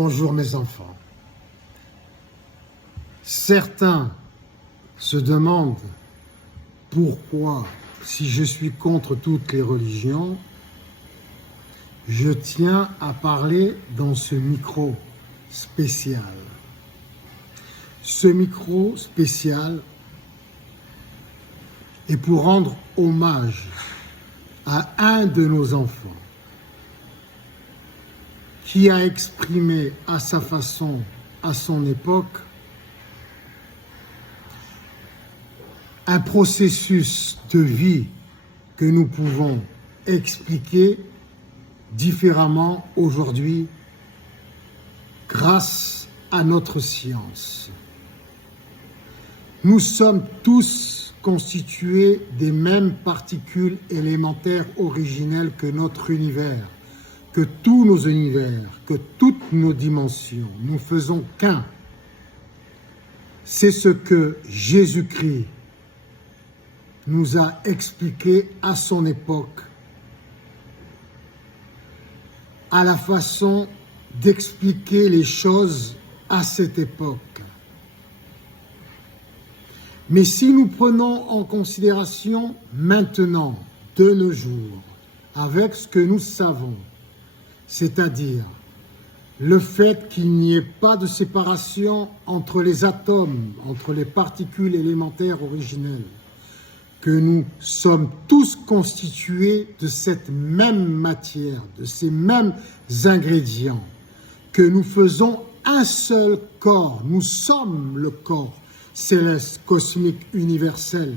Bonjour mes enfants. Certains se demandent pourquoi, si je suis contre toutes les religions, je tiens à parler dans ce micro spécial. Ce micro spécial est pour rendre hommage à un de nos enfants qui a exprimé à sa façon, à son époque, un processus de vie que nous pouvons expliquer différemment aujourd'hui grâce à notre science. Nous sommes tous constitués des mêmes particules élémentaires originelles que notre univers, que tous nos univers, que toutes nos dimensions. Nous faisons qu'un. C'est ce que Jésus-Christ nous a expliqué à son époque, à la façon d'expliquer les choses à cette époque. Mais si nous prenons en considération maintenant, de nos jours, avec ce que nous savons, c'est-à-dire le fait qu'il n'y ait pas de séparation entre les atomes, entre les particules élémentaires originelles, que nous sommes tous constitués de cette même matière, de ces mêmes ingrédients, que nous faisons un seul corps, nous sommes le corps céleste, cosmique, universel,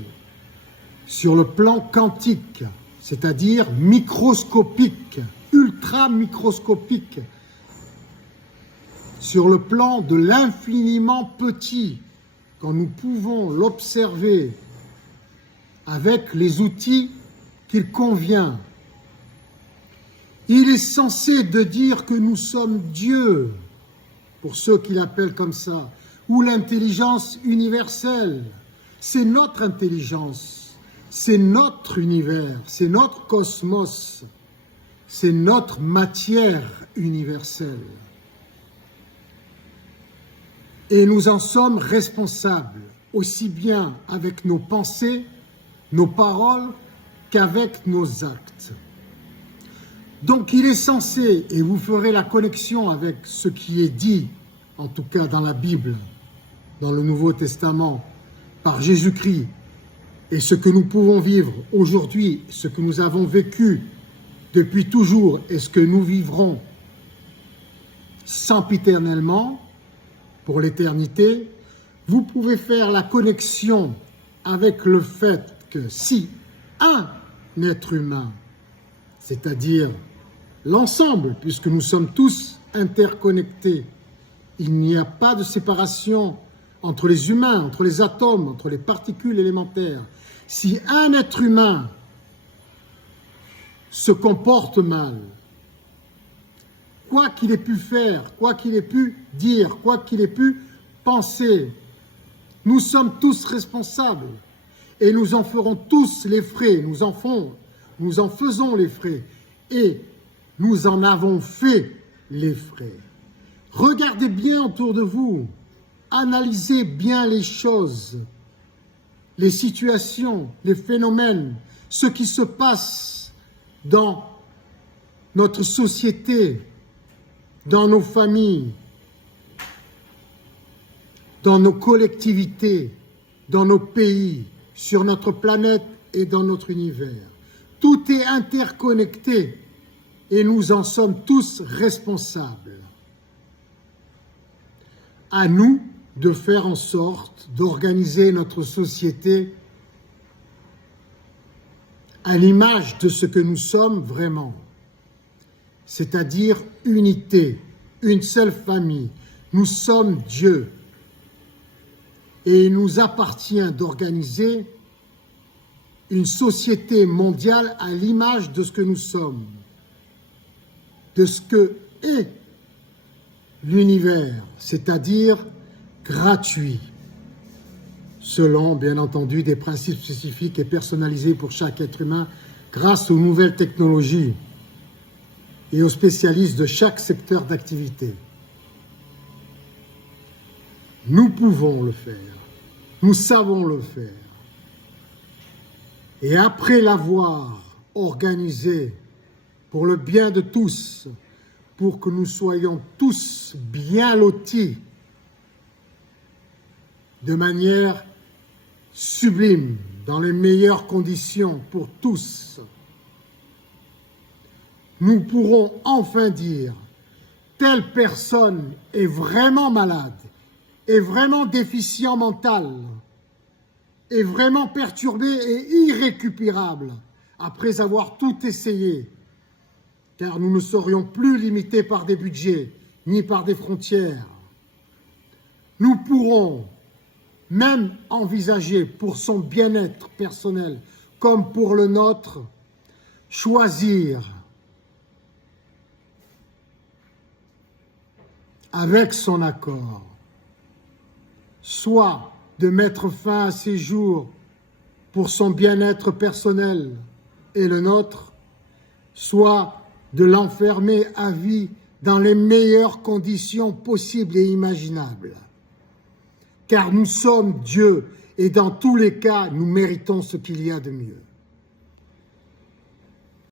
sur le plan quantique, c'est-à-dire microscopique, ultra-microscopique, sur le plan de l'infiniment petit, quand nous pouvons l'observer avec les outils qu'il convient. Il est censé de dire que nous sommes Dieu, pour ceux qui l'appellent comme ça, ou l'intelligence universelle. C'est notre intelligence, c'est notre univers, c'est notre cosmos, c'est notre matière universelle. Et nous en sommes responsables, aussi bien avec nos pensées, nos paroles, qu'avec nos actes. Donc il est censé, et vous ferez la connexion avec ce qui est dit, en tout cas dans la Bible, dans le Nouveau Testament, par Jésus-Christ, et ce que nous pouvons vivre aujourd'hui, ce que nous avons vécu depuis toujours, et ce que nous vivrons sempiternellement, pour l'éternité, vous pouvez faire la connexion avec le fait que si un être humain, c'est-à-dire l'ensemble, puisque nous sommes tous interconnectés, il n'y a pas de séparation entre les humains, entre les atomes, entre les particules élémentaires. Si un être humain se comporte mal, quoi qu'il ait pu faire, quoi qu'il ait pu dire, quoi qu'il ait pu penser, nous sommes tous responsables et nous en ferons tous les frais, nous en faisons les frais et nous en avons fait les frais. Regardez bien autour de vous, analysez bien les choses, les situations, les phénomènes, ce qui se passe dans notre société, dans nos familles, dans nos collectivités, dans nos pays, sur notre planète et dans notre univers. Tout est interconnecté et nous en sommes tous responsables. À nous de faire en sorte d'organiser notre société à l'image de ce que nous sommes vraiment, c'est-à-dire unité, une seule famille. Nous sommes Dieu et il nous appartient d'organiser une société mondiale à l'image de ce que nous sommes, de ce que est l'univers, c'est-à-dire gratuit, selon, bien entendu, des principes spécifiques et personnalisés pour chaque être humain grâce aux nouvelles technologies et aux spécialistes de chaque secteur d'activité. Nous pouvons le faire. Nous savons le faire. Et après l'avoir organisé pour le bien de tous, pour que nous soyons tous bien lotis, de manière sublime, dans les meilleures conditions pour tous, nous pourrons enfin dire « telle personne est vraiment malade, est vraiment déficient mental, est vraiment perturbé et irrécupérable après avoir tout essayé, car nous ne serions plus limités par des budgets ni par des frontières. Nous pourrons même envisager pour son bien-être personnel comme pour le nôtre, choisir avec son accord, soit de mettre fin à ses jours pour son bien-être personnel et le nôtre, soit de l'enfermer à vie dans les meilleures conditions possibles et imaginables. Car nous sommes Dieu et dans tous les cas, nous méritons ce qu'il y a de mieux.